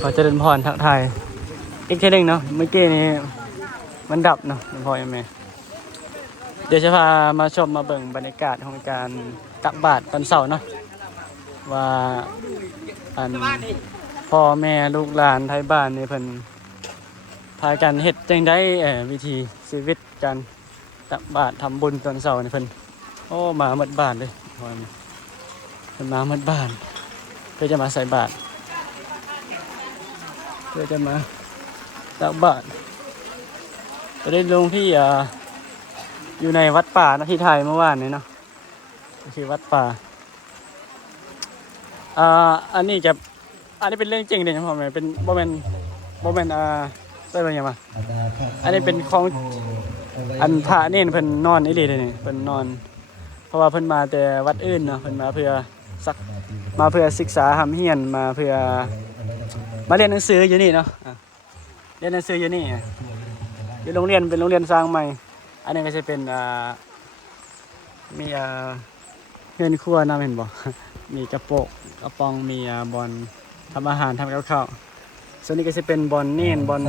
ขอเจริญพรทักทายอีกทีหนึ่งเนาะเมื่อกี้นี้มันดับเนาะพ่อแม่เดี๋ยวจะพามาชมมาเบิ่งบรรยากาศของการตักบาตรตอนเช้าเนาะว่าอันพ่อแม่ลูกหลานไทยบ้านนี่เพิ่นพากันเฮ็ดจังได๋วิธีชีวิตการตักบาตรทำบุญตอนเช้านี่เพิ่นโอ้มาหมดบ้านเลยพ่อแม่เพิ่นมาหมดบ้านเพื่อจะมาใส่บาตรเพื่อจะมาตักบาตรก็ได้ลงที่อยู่ในวัดป่านะที่ไทยเมื่อวานนี้เนาะคือวัดป่าอันนี้เป็นเรื่องจริงเลยนะพ่อแม่เป็นโมเมนได้เป็นยังไงอันนี้เป็นของอันพระนี่เพิ่นนอนอีหลีเลยนี่เพิ่นนอนเพราะว่าเพิ่นมาแต่วัดอื่นเนาะเพิ่นมาเพื่อศึกษาหำเฮียนมาเพื่อมาเรียนหนังสืออยู่นี่เนาะเรียนหนังสืออยู่นี่อยู่โรงเรียนเป็นโรงเรียนสร้างใหม่อันนี้ก็จะเป็นมีเฮือนครัวนำเห็นบ่ มีกระโปะกระป๋องมีบอลทำอาหารทำกับข้าวส่วนนี้ก็จะเป็นบอลเน่นบอล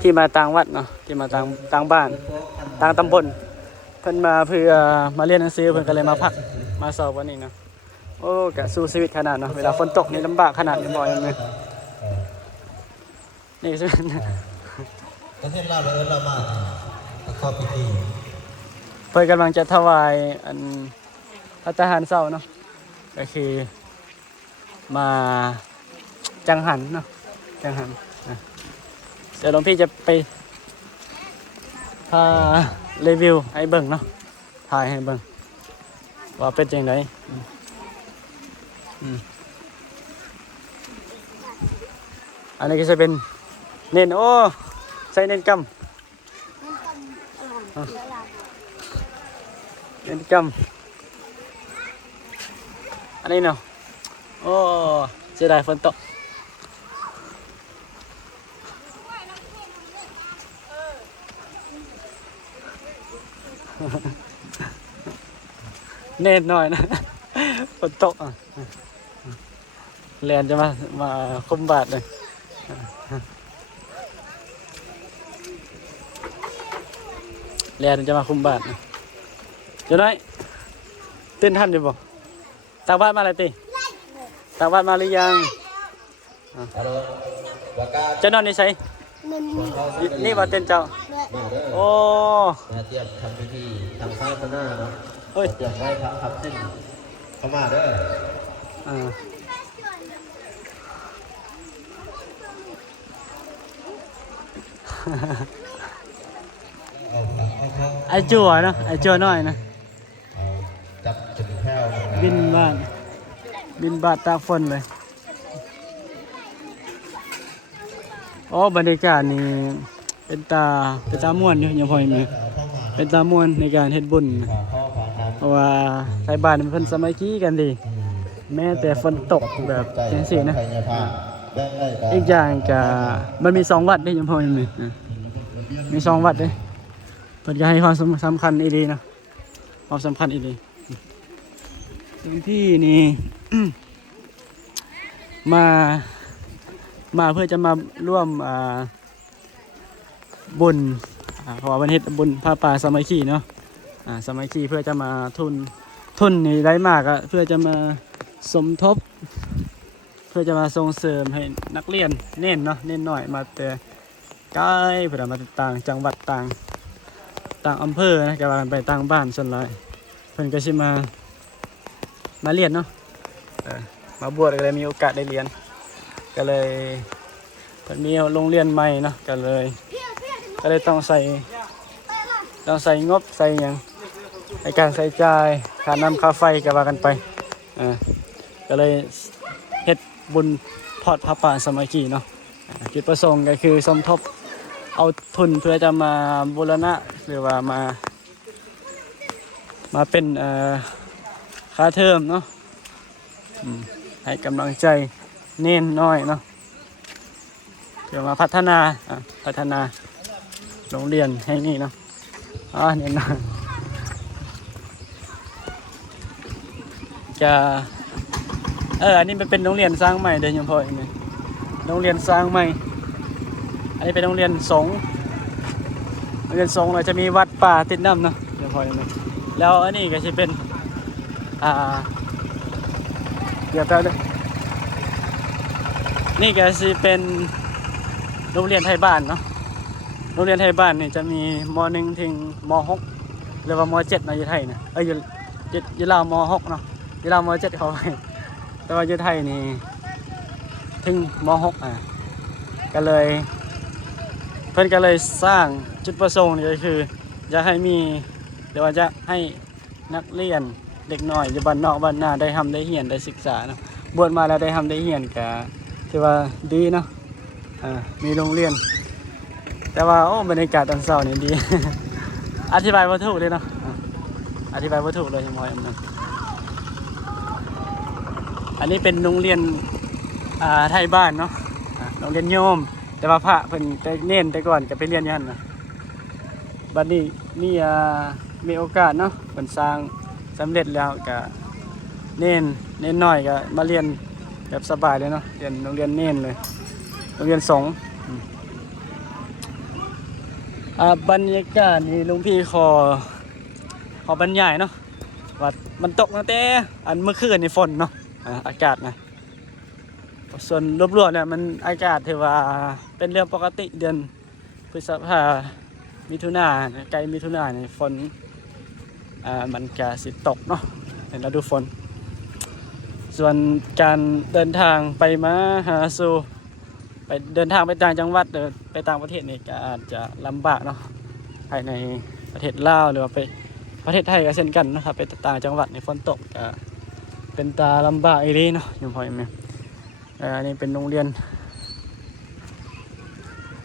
ที่มาต่างวัดเนาะที่มาต่างบ้านต่างตำบลเพิ่นมาเพื่อมาเรียนหนังสือเพิ่นก็เลยมาพักมาสอบวันนี้เนาะโอ้กะสู้ชีวิตขนาดเนาะเวลาฝนตกนี่ลำบากขนาดนี้บ่ยังไงนี่ใช่ไหมก็เช่นเรามาเข้าพิธีเพิ่นกำลังจะถวายอันพระทหารเศร้าเนาะก็คือมาจังหันเนาะจังหันเดี๋ยวหลวงพี่จะไปพารีวิวให้เบิ่งเนาะถ่ายให้เบิ่งว่าเป็นจังไดอันนี้ก็จะเป็นเน้นโอ้ใส่เน้นกำเน้นกำอันนี้เนาะโอ้เสียดายฝนตกเน้นหน่อยนะฝนตกแลนจะมาคุมบาทเลยแลนจะมาคุมบาทเดี๋ยวน้อยตื่นทันอยู่บ่ตากบ้านมาอะไรตีตากบ้านมาหรือยังจะนอนในไสนี่ว่าเต้นเจ้าโอ้เตรียมทำพิธีทำข้าวหน้าเนาะเตรียมไว้ครับซึ่งเข้ามาเด้อไอจั่วเนาะไอจั่วน้อยนะจับจุดแพ้วบินบาทตากฝนเลยโอ้บรรยากาศนี่เป็นตาม่วนอยู่ยังพอมีเป็นตาม่วนในการเฮ็ดบุญเพราะว่าไทยบ้านเพิ่นสามัคคีกันดีแม้แต่ฝนตกแบบจังซี่นะอีกอย่างก็มันมี2วัดเด้ยังพอมี2วัดเด้เพิ่นก็ให้ความสำคัญอีหลีนะความสำคัญอีหลีซึ่งที่นี่มาเพื่อจะมาร่วมบุญเพราะว่าวันเฮ็ดบุญผ้าป่าสามัคคีเนาะสามัคคีเพื่อจะมาทุนนี่ได้มากอะเพื่อจะมาสมทบเพื่อจะมาส่งเสริมให้นักเรียนเน้นเนาะเน้นหน่อยมาแต่ใกล้เพื่อมาต่างจังหวัดต่างอำเภอนะก็ว่าไปต่างบ้านส่วนหลายเพิ่นก็สิมาเรียนเนาะมาบวชก็เลยมีโอกาสได้เรียนก็เลยมีโรงเรียนใหม่เนาะก็เลยต้องใส่งบใส่หยังในการใส่จ่ายค่าน้ำค่าไฟก็ว่ากันไปก็เลยเฮ็ดบุญทอดผ้าป่าสามัคคีเนาะจุดประสงค์ก็คือสมทบเอาทุนเพื่อจะมาบูรณะหรือว่ามาเป็นค่าเทอมเนาะให้กำลังใจเน้นน้อยเนาะเดี๋ยวมาพัฒนาโรงเรียนให้นี่เนาะเน้นน้อยจะ อันนี้มันเป็นโรงเรียนสร้างใหม่เด้อโยมพ่อเห็นไหมโรงเรียนสร้างใหม่อันนี้เป็นโรงเรียนสงฆ์โรงเรียนสงฆ์เราจะมีวัดป่าติดน้ำเนาะโยมพ่อเห็นไหมแล้วอันนี้ก็จะเป็นเดี๋ยวแป๊บนึงนี่ก็จะเป็นโรงเรียนไทยบ้านเนาะโรงเรียนไทยบ้านนี่จะมีม.1 ถึงม.6หรือว่าม.7นะอยู่ไทยนะอยู่ลาวม.6เนาะอยู่ลาวม.7เขาไปแต่ว่าอยู่ไทยนี่ถึงม.6ก็เลยเพิ่นก็เลยสร้างจุดประสงค์นี่ก็คือจะให้มีหรือว่าจะให้นักเรียนเด็กน้อยอยู่บ้านนอกบ้านนาได้ทำได้เรียนได้ศึกษาเนาะบวชมาแล้วได้ทำได้เรียนก็ถือว่าดีเนาะมีโรงเรียนแต่ว่าโอ้บรรยากาศตอนเช้านี่ดี อธิบายบ่ถูกเลยเนาะอธิบายบ่ถูกเลยจังหวะนั้นอันนี้เป็นโรงเรียนไทยบ้านเนาะโรงเรียนโยมแต่ว่าพระเพิ่นแต่เน้นแต่ก่อนก็ไปเรียนอยู่หั่นน่ะบัดนี้มีโอกาสเนาะเพิ่นสร้างสำเร็จแล้วก็เน้นน้อยก็มาเรียนแบบสบายเลยเนาะเรียนโรงเรียนเน้นเลยโรงเรียนสงฆ์บรรยากาศนี่หลวงพี่ขอบรรยายเนาะว่ามันตกตั้งแต่เมื่อคืนนี่ฝนเนาะอากาศนะส่วนรวมๆเนี่ยมันอากาศถือว่าเป็นเรื่องปกติเดือนพฤษภามิถุนาใกล้มิถุนาเนี่ยฝนมันจะสิตกเนาะในฤดูฝนส่วนการเดินทางไปมาหาสู่ไปเดินทางไปต่างจังหวัดหรือไปต่างประเทศนี่ก็อาจจะลำบากเนาะภายในประเทศลาวหรือว่าไปประเทศไทยก็เช่นกันนะครับไปต่างจังหวัดในฝนตกก็เป็นตาลำบากอีหลีเนาะอยู่พอไหมอันนี้เป็นโรงเรียน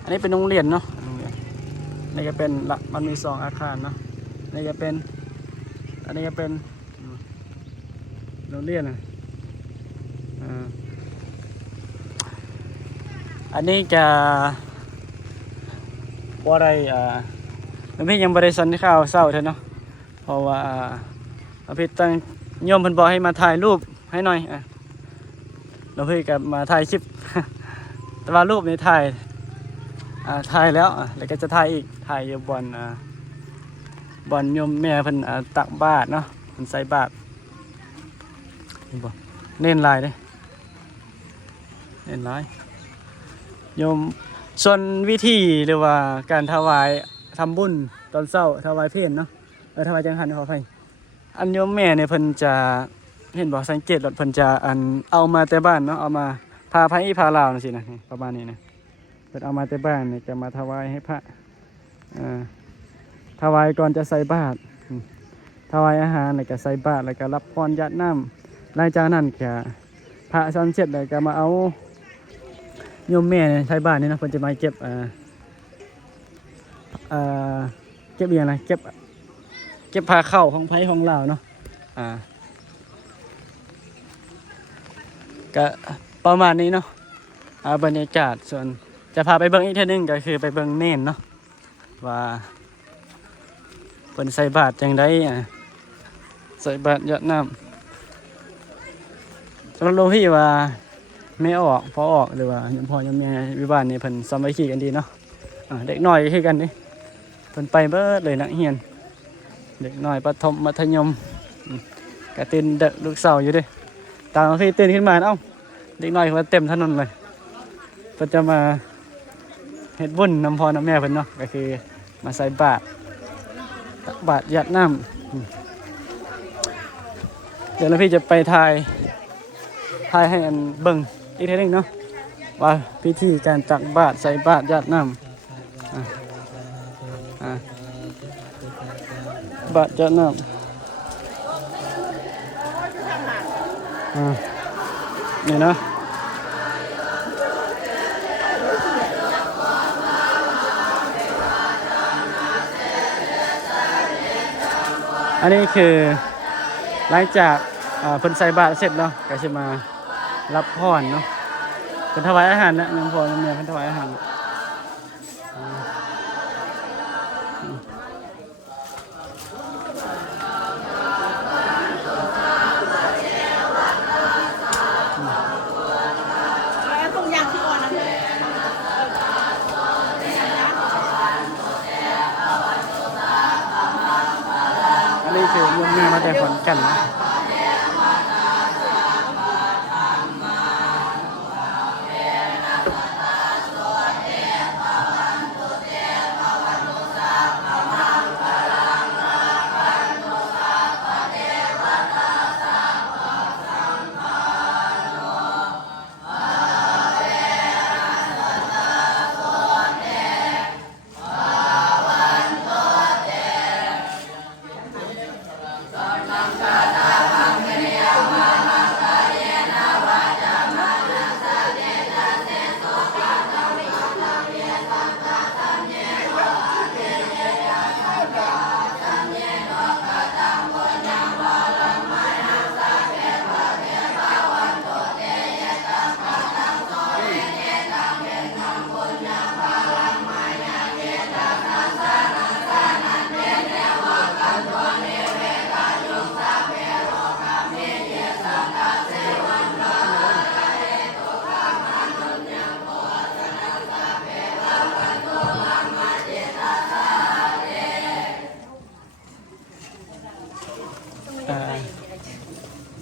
อันนี้เป็นโรงเรียนเนาะนี่ก็เป็นมันมี2 อาคารเนาะนี่ก็เป็นอันนี้ก็เป็นโรงเรียนอันนี้จะบ่ได้มันพี่ยังบ่ได้สันข่าวเศร้าเท่าเนาะเพราะว่าพี่ตั้งโยมเพิ่นบอกให้มาถ่ายรูปให้หน่อยเราพี่กับมาถ่ายคลิป แต่ว่ารูปนี้ถ่ายแล้วแล้วก็จะถ่ายอีกถ่ายอยู่บนโยมแม่เพิ่นตักบาตรเนาะเพิ่นใส่บาตรเน้นลายเด้เน้นลายโยมส่วนวิธีหรือว่าการถวายทำบุญตอนเช้าถวายเพลเนาะถวายจังหันขออภัยอันโยมแม่เนี่ยเพิ่นจะเห็นบ่สังเกตรถเพิ่นจะเอามาแต่บ้านเนาะเอามาพาไผพาลาวจังซี่นะประมาณนี้นะเพิ่นเอามาแต่บ้านนี่จะมาถวายให้พระถวายก่อนจะใส่บาตรถวายอาหารแล้วก็ใส่บาตรแล้วก็รับพรญาติน้ำหลังจากนั้นก็พระฉันเสร็จแล้วก็มาเอาโยมแม่ไทยบ้านนี่นะเพิ่นจะมาเก็บเก็บอย่างไรเก็บผ้าเข้าของไผของลาวเนาะก็ประมาณนี้เนาะบรรยากาศส่วนจะพาไปเบิ่งอีกทีนึงก็คือไปเบิ่งเน่นเนาะว่าเพิ่นใส่บาตรจังได๋ใส่บาตรญาติน้ำสำหรับหลวงพี่ว่าไม่ออกพอออกหรือว่ายังพอยังแม่วิบ้านนี่เพิ่นสามัคคีกันดีเนาะเด็กน้อยคือกันนี่เพิ่นไปเบิดเลยนักเรียนเด็กน้อยประถมมัธยมก็ตื่นเด็กลูกสาวอยู่เด้ตามที่ตื่นขึ้นมาเอ้าเด็กน้อยเพิ่นเต็มถนนเลยเพิ่นจะมาเฮ็ดบุญนำพ่อนำแม่เพิ่นเนาะก็คือมาใส่บาตรตักบาตรญาติน้ำเดี๋ยวเราพี่จะไปถ่ายให้เบิ่งอีกทีนึงเนาะว่าพิธีการตักบาตรใส่บาตรญาติน้ำบาตรญาติน้ำนี่นะอันนี้คือหลังจากเพิ่นใส่บาตรเสร็จเนาะก็จะมารับพรเนาะเพิ่นถวายอาหารนะน้ำพรน้ำเมียเพิ่นถวายอาหาร แต่ขอนแก่นนะ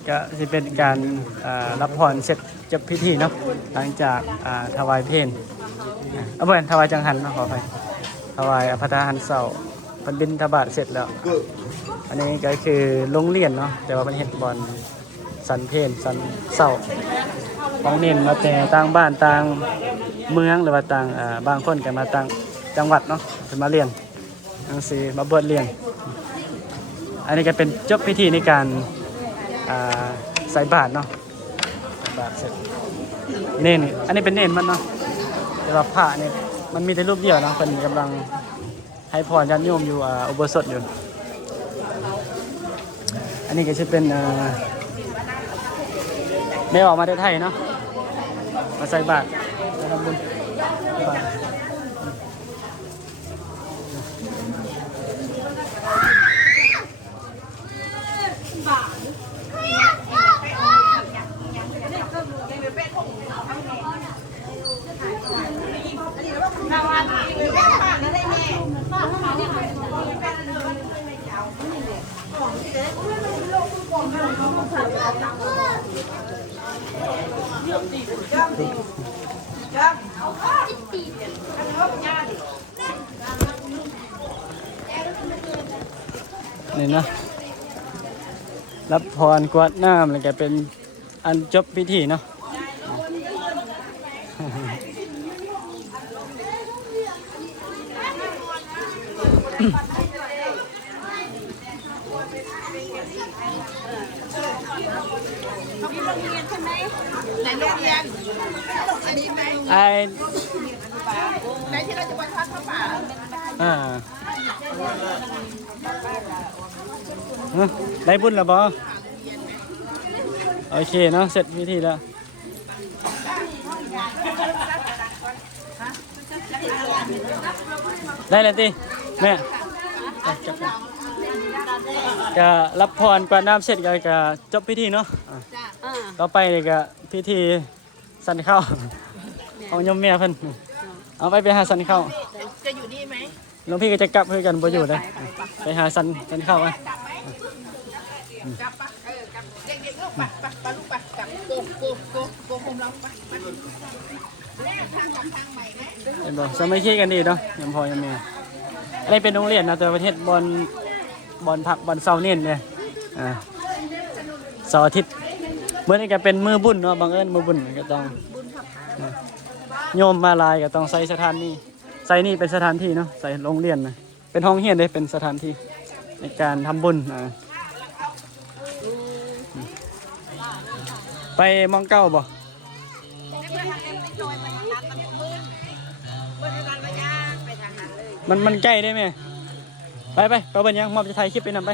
ก็จะเป็นการรับพรเสร็จจบพิธีเนาะหลังจากถวายเพลงเพื่อนถวายจังหันนะขอไปถวายพระทหารเสาเป็นบิณฑบาตเสร็จแล้วอันนี้ก็คือโรงเรียนเนาะแต่ว่าเป็นเฮ็ดบอลสันเพลสันเสาของเน้นมาแต่ต่างบ้านต่างเมืองหรือว่าต่างบางคนกันมาต่างจังหวัดเนาะเป็นมาเรียนทั้งสี่มาบวชเรียนอันนี้ก็เป็นจบพิธีในการใส่บาตรเนาะใส่บาตรเสร็จเน้นอันนี้เป็นเน้นมันเนาะแต่ว่าพระเนี่ยมันมีแต่รูปเดียวเนาะเป็นกำลังให้พรญาติโยมอยู่อุโบสถอยู่อันนี้ก็จะเป็นไม่ออกมาได้ไทยเนาะมาใส่บาตรมาทำบุญบาตรนี่นะรับพรกวาดน้ำแล้วก็เป็นอันจบพิธีเนาะไหนโรงเรียนอันนี้ไหม ไอ้ ไหนที่เราจะไปทอดผ้าป่า ได้บุญแล้วบ่โอเคเนาะเสร็จพิธีแล้วได้แล้วติแม่ก็รับพรกวาดน้ำเสร็จก็จบพิธีเนาะต่อไปเลยก็พิธีสันเข้าเอาโยมแม่เพิ่นเอาไปหาสันเข้า จะอยู่นี่ไหม หลวงพี่ก็จะกลับเพื่อกันบ่อยู่เลยไปหาสันเข้าไป กลับปะกลับเด็กๆลูกปะลูกปะกลับโกคุมเราปะแม่ทางใหม่นะ เห็นบ่สมัยขี้กันดีเนาะยามพ่อยามแม่อะไรเป็นโรงเรียนนะแต่ประเทศบอลผักบอลเสาร์เน้นเนี่ยเสาร์อาทิตย์เมื่อนี้ก็เป็นมือบุญเนาะบางเอิญมือบุญก็ต้องโยมมาลายก็ต้องใส่สถานนี้ใส่นี่เป็นสถานที่เนาะใส่โรงเรียนนะเป็นห้องเรียนเลยเป็นสถานที่ในการทำบุญไปมองเก้าบ่มันใกล้ได้ไหมไปเบิ่งยังมอบจะถ่ายคลิปไปนำไป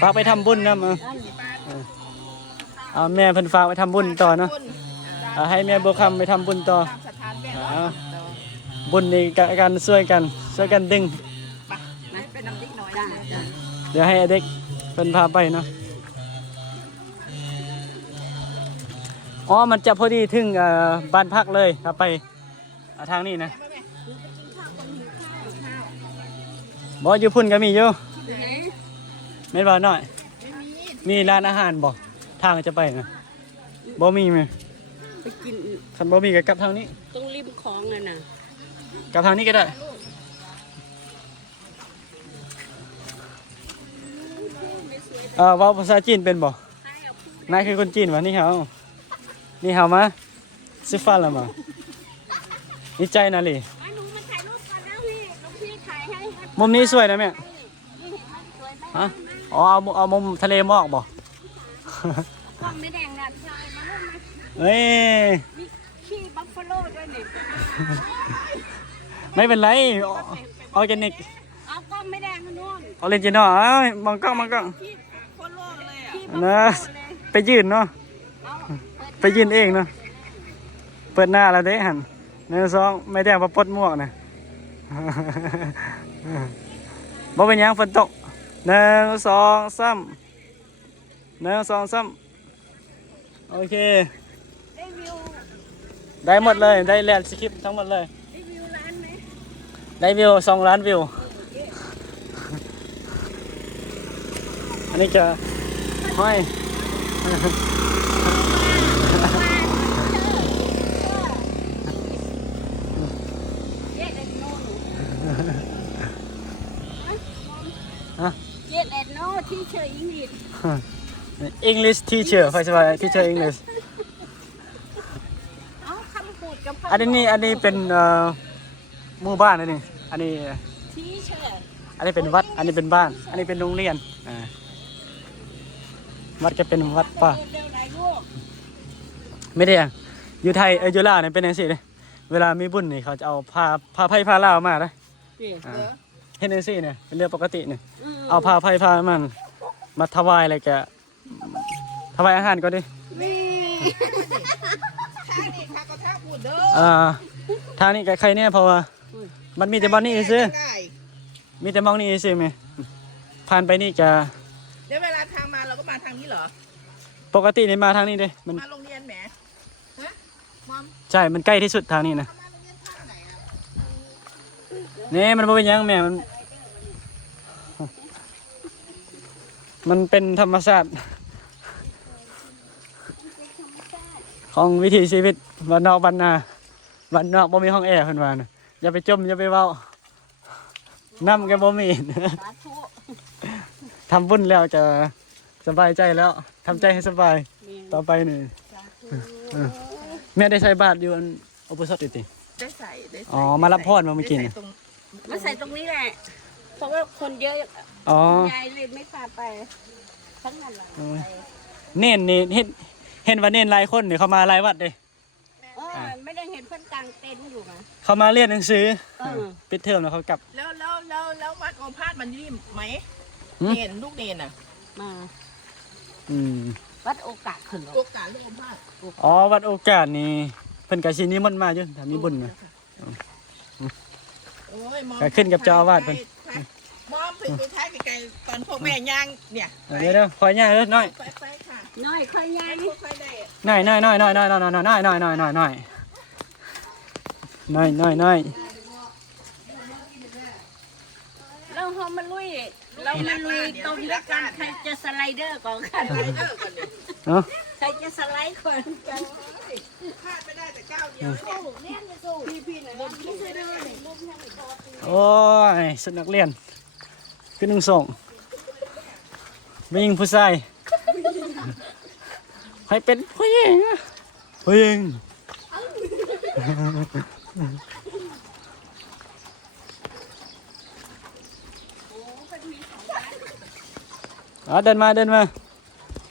ฝากไปทำบุญนะเอาแม่เพิ่นฝากไปทำบุญต่อเนาะให้แม่บัวคำไปทำบุญต่อบุญในการช่วยกันดึงเดี๋ยวให้เด็กเป็นพาไปเนาะ อ๋อมันจะพอดีถึงบ้านพักเลยครับไปทางนี้นะบ่อยู่พุ่นก็มีอยู่แม่นบ่น้อยมีร้านอาหารบ่ทางจะไปนะบ่มีมั้ย ไปกิน คันบ่มีก็กลับทางนี้ ตรงริมคลองน่ะนะ กลับทางนี้ก็ได้เว้าภาษาจีนเป็นบ่นายคือคนจีนวะนี่เฮานี่เฮามาสิฟ้าละมานี่ใจนะลิ หนูมาถ่ายรูปก่อนนะพี่ลุงพี่ถ่ายให้ มุมนี้สวยนะแม่ นี่เห็นมันสวยไหม ฮะอ๋อเอามุมทะเลหมอกบ่ กล้องไม่แดงนะถ่ายมาลูกนะ เฮ้ย มีขี้บัฟฟาโลด้วยเนี่ย ไม่เป็นไรออร์แกนิก เอากล้องไม่แดงมานู่น ออริจินอลมองกล้องขี้โคโลเลยอ่ะขี้ นะไปยืนเนาะ เอาเปิด ไปยืนเองเนาะเปิดหน้าแล้วเด้หัน1 2ไม่แดงมาปลดหมวกนะ บ่เป็นหยังฝนตก1 2 3 1 2 3โอเค ได้วิว ได้หมดเลยได้แลนด์สคริปต์ทั้งหมดเลย ได้วิวร้านไหม ได้วิว2 ล้านวิว อันนี้จะห้อย เย็ดแอนโน่หนู ฮะ เย็ดแอนโน่ที่เชยอิงลิช English teacher ไฟสบาย teacher English เอาคำพูดกับ อันนี้เป็นหมู่บ้านอันนี้อันนี้ ที่เชย อันนี้เป็นวัดอันนี้เป็นบ้าน อันนี้เป็นโรงเรียนวัดก็เป็นวัดป่า เร็วไหนลูก ไม่ได้อะอยู่ไทยอยู่ลาวเนี่ยเป็นจังซี่เด้เวลามีบุญนี่เขาจะเอาผ้าไผ่ผ้าลาวมาเด้ พี่ เฮ็ดจังซี่เนี่ยเป็นเรื่องปกติเนี่ยเอาผ้าไผ่ผ้ามันมาถวายอะไรแกถวายอาหารก็ดิ ข้างนี่ข้าก็ท้าพูดเด้อ ทางนี้กับใครเนี่ยเพราะว่ามันมีแต่บอนนี่ซื้อ ได้ มีแต่มองนี่ซื้อไหมผ่านไปนี่จะ เดี๋ยวเวลาทางมาเราก็มาทางนี้เหรอ ปกตินี่มาทางนี้เด้มัน มาโรงเรียนแหมฮะมอม ใช่มันใกล้ที่สุดทางนี้นะ มาโรงเรียนทางไหนอ่ะ นี่มันบ่เป็นหยังแม่มันเป็นธรรมชาติของวิถีชีวิตบ้านนอกบ้านนาบ้านนอกบ่มีห้องแอร์เพิ่นว่านะอย่าไปจมอย่าไปเว้าน้ำก็บ่มี สาธุ ทำบุญแล้วจะสบายใจแล้วทำใจให้สบายต่อไปนี่แม่ได้ใส่บาตรอยู่อันอุปสมบทติ ได้ใส่ได้ใส่ อ๋อมารับพรมาเมื่อกี้ ได้ นี่ ใส่ตรง มาใส่ตรงนี้แหละ เพราะว่าคนเยอะ อ๋อย ายเลยไม่พาไปทั้งนั้นเลย เน้นนี่เห็นว่าเน้นหลายคนนี่เขามาหลายวัดเด้ ไม่ได้เห็นเพื่อนกลางเต็นท์อยู่นะ เขามาเรียนหนังสือ เออ ปิดเทอมแล้วเขากลับ แล้ววัดองค์พาดมันนี่ไหม หืม เนนลูกเนนอ่ะ มา อืม วัดโอกาสขึ้นหรอ โอกาสลูกองค์พาด อ๋อวัดโอกาสนี่เพิ่นก็สินิมนต์มาอยู่ถ้ามีบุญนะ โอ้ยมอม ก็ขึ้นกับเจ้าอาวาสเพิ่น มอมไปท้ายไกลๆตอนพวกแม่ย่างเนี่ย เดี๋ยวๆขอย่าเด้อน้อย ไปค่ะ น้อยค่อยยาย ค่อยได้ น้อยเราเขามาลุยเรามาลุยตรงด้วยกันใครจะสไลเดอร์ก่อนกัน ไปเด้อก่อนเนี่ย เนาะ ใครจะสไลด์ก่อนกัน พลาดไม่ได้แต่ก้าวเดียวเนี่ย พี่ไหนลูกไม่ใช่เลยลูกยังไม่พอ โอ้ยสุดนักเรียนขึ้น1 2ไม่ยิงผู้ชายให้เป็นผู้หญิงผู้หญิงเดินมา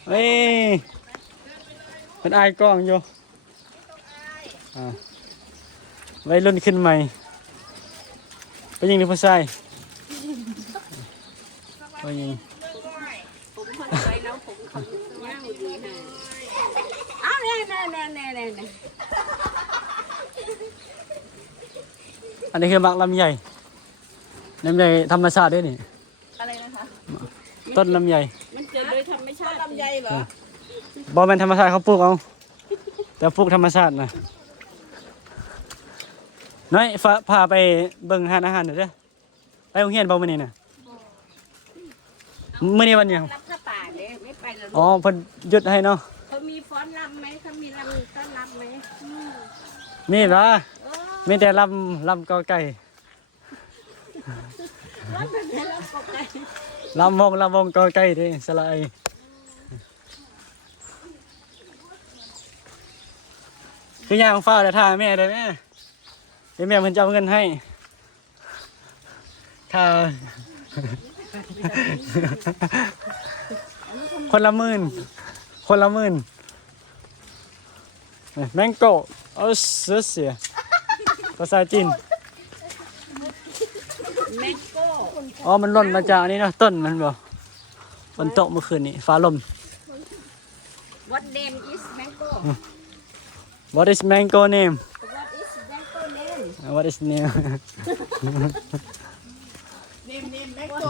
เฮ้ยเป็นอายกล้องอยู่วัยรุ่นขึ้นใหม่ไปยิงหรือผู้ชายไปยิง ผมคนสวยแล้วผมของย่างดีนะอ้าวเนี่ยอันนี้คือมักลำไยธรรมชาติด้วยนี่ อะไรนะคะ ต้นลำไย มันเกิดโดยธรรมชาติ ลำไยเหรอ บ่แม่นธรรมชาติเขาปลูกเอา แต่ปลูกธรรมชาตินะน้อยพาไปเบิ่งร้านอาหารหน่อยเด้อไปโรงเรียนบ่มื้อนี้น่ะมื้อนี้วันหยัง รับผ้าป่าเลยไม่ไปแล้ว อ๋อเพิ่นหยุดให้เนาะ เขามีฟ้อนรำไหมเขามีรำต้อนรับไหม มีเหรอ เออ มีแต่ลำกอไก่ รำแบบนี้เราปกติ ลำวงกอไก่เด้สลายคือย่างฟ้าแต่ท่าแม่ได้แม่เดี๋ยวแม่เพิ่นจะเอาเงินให้ถ้า คนละหมื่นแมงโก้เอาเสียภาษาจีน แมงโก้ อ๋อมันหล่นมาจากนี่เนาะต้นมันบ่ฝนตกเมื่อคืนนี้ฟ้าลม What name is mango What is mango name What is mango name What is name เนมแม็กโก